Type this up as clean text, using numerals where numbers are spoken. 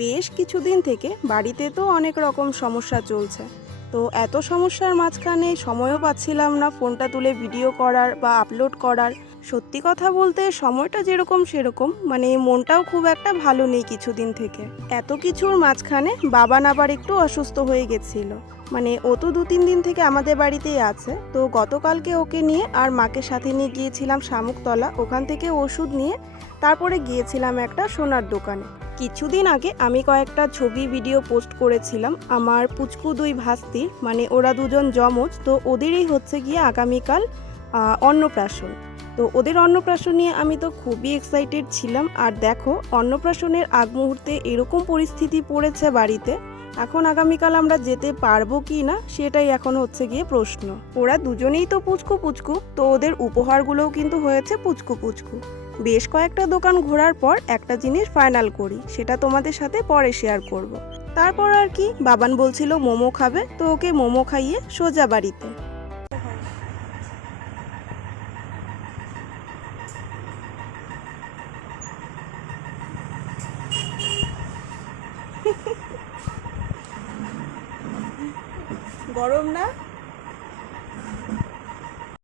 বেশ কিছুদিন থেকে বাড়িতে তো অনেক রকম সমস্যা চলছে। তো এত সমস্যার মাঝখানে সময়ও পাচ্ছিলাম না ফোনটা তুলে ভিডিও করার বা আপলোড করার। সত্যি কথা বলতে সময়টা যেরকম সেরকম, মানে মনটাও খুব একটা ভালো নেই কিছুদিন থেকে। এত কিছুর মাঝখানে বাবান আবার একটু অসুস্থ হয়ে গেছিল। মানে ও তো 2-3 দিন থেকে আমাদের বাড়িতেই আছে। তো গতকালকে ওকে নিয়ে আর মাকে সাথে নিয়ে গিয়েছিলাম শামুকতলা, ওখান থেকে ওষুধ নিয়ে তারপরে গিয়েছিলাম একটা সোনার দোকানে। কিছুদিন আগে আমি কয়েকটা ছবি ভিডিও পোস্ট করেছিলাম আমার পুচকু দুই ভাস্তির, মানে ওরা দুজন যমজ। তো ওদেরই হচ্ছে গিয়ে আগামীকাল অন্নপ্রাশন। তো ওদের অন্নপ্রাশন নিয়ে আমি তো খুবই এক্সাইটেড ছিলাম। আর দেখো, অন্নপ্রাশনের আগ মুহূর্তে এরকম পরিস্থিতি পড়েছে বাড়িতে। এখন আগামীকাল আমরা যেতে পারবো কি না সেটাই এখন হচ্ছে গিয়ে প্রশ্ন। ওরা দুজনেই তো পুচকু পুচকু, তো ওদের উপহারগুলোও কিন্তু হয়েছে পুচকু পুচকু। বেশ কয়েকটা দোকান ঘোরার পর একটা জিনিস ফাইনাল করি, সেটা তোমাদের সাথে পরে শেয়ার করব। তারপর আর কি, বাবান বলছিল মোমো খাবে, তো ওকে মোমো খাইয়ে সোজা বাড়িতে। গরম না?